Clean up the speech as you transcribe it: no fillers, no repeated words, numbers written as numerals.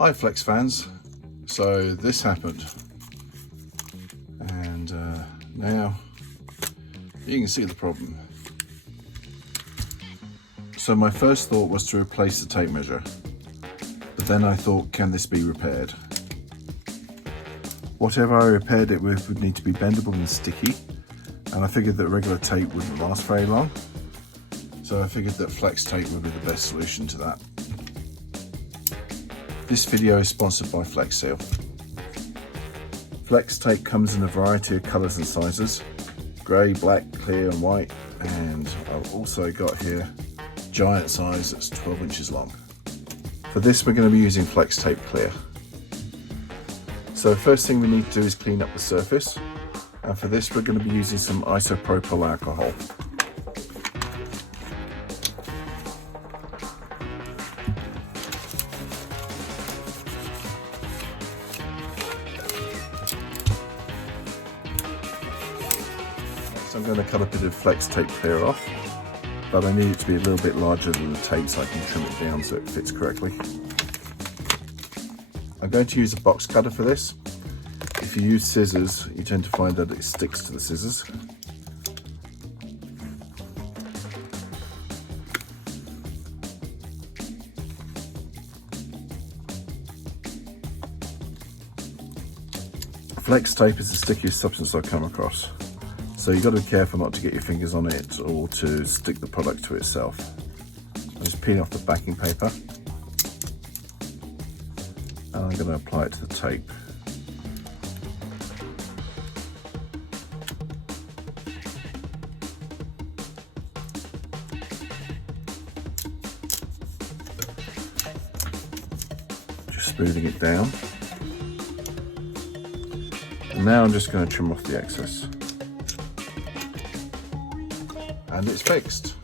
Hi Flex fans, so this happened and now you can see the problem. So my first thought was to replace the tape measure, but then I thought, can this be repaired? Whatever I repaired it with would need to be bendable and sticky, and I figured that regular tape wouldn't last very long, so I figured that flex tape would be the best solution to that. This video is sponsored by Flex Seal. Flex tape comes in a variety of colours and sizes, grey, black, clear and white, and I've also got here giant size that's 12 inches long. For this we're going to be using Flex Tape Clear. So first thing we need to do is clean up the surface, and for this we're going to be using some isopropyl alcohol. So I'm going to cut a bit of Flex Tape Clear off, but I need it to be a little bit larger than the tape so I can trim it down so it fits correctly. I'm going to use a box cutter for this. If you use scissors, you tend to find that it sticks to the scissors. Flex tape is the stickiest substance I've come across, so you've got to be careful not to get your fingers on it or to stick the product to itself. I'm just peeling off the backing paper, and I'm going to apply it to the tape. Just smoothing it down. And now I'm just going to trim off the excess. And it's fixed.